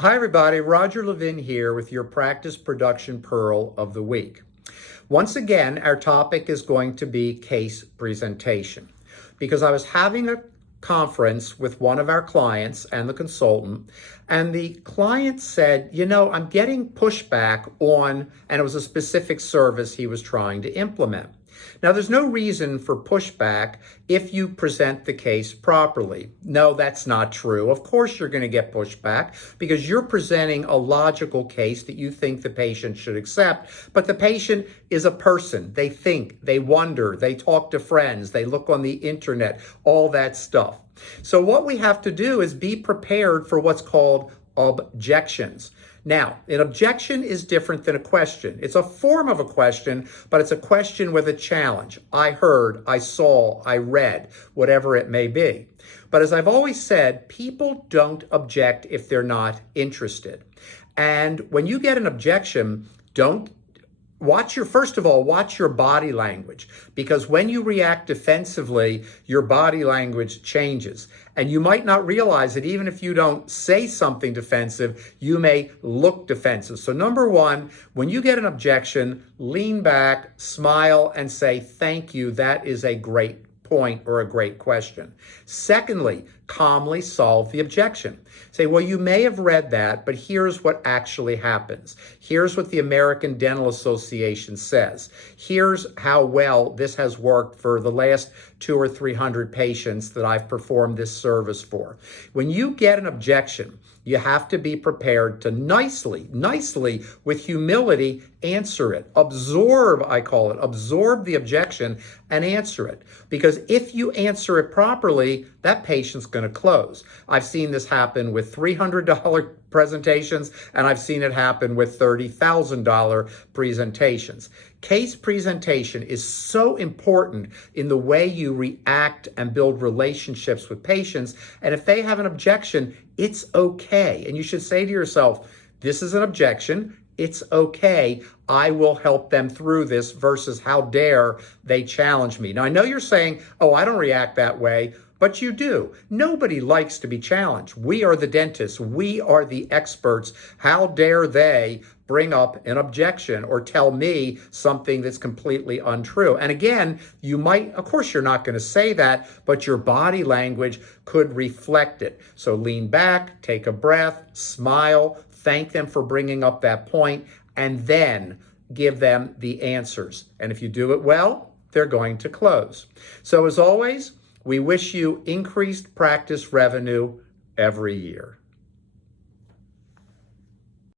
Hi everybody, Roger Levin here with your Practice Production Pearl of the Week. Once again, our topic is going to be case presentation because I was having a conference with one of our clients and the consultant, and the client said, I'm getting pushback on, and it was a specific service he was trying to implement. Now, there's no reason for pushback if you present the case properly. No, that's not true. Of course, you're going to get pushback because you're presenting a logical case that you think the patient should accept. But the patient is a person. They think, they wonder, they talk to friends, they look on the internet, all that stuff. So what we have to do is be prepared for what's called objections. Now, an objection is different than a question. It's a form of a question, but it's a question with a challenge. I heard, I saw, I read, whatever it may be. But as I've always said, people don't object if they're not interested. And when you get an objection, first of all, watch your body language, because when you react defensively, your body language changes. And you might not realize that even if you don't say something defensive, you may look defensive. So number one, when you get an objection, lean back, smile, and say, thank you, that is a great point or a great question. Secondly, calmly solve the objection. Say, well, you may have read that, but here's what actually happens. Here's what the American Dental Association says. Here's how well this has worked for the last 200 or 300 patients that I've performed this service for. When you get an objection, you have to be prepared to nicely, with humility, answer it. Absorb, I call it, absorb the objection and answer it. Because if you answer it properly, that patient's going to close. I've seen this happen with $300 presentations, and I've seen it happen with $30,000 presentations. Case presentation is so important in the way you react and build relationships with patients. And if they have an objection, it's okay. And you should say to yourself, this is an objection. It's okay. I will help them through this versus how dare they challenge me. Now, I know you're saying, oh, I don't react that way. But you do. Nobody likes to be challenged. We are the dentists. We are the experts. How dare they bring up an objection or tell me something that's completely untrue? And again, of course, you're not going to say that, but your body language could reflect it. So lean back, take a breath, smile, thank them for bringing up that point, and then give them the answers. And if you do it well, they're going to close. So as always, we wish you increased practice revenue every year.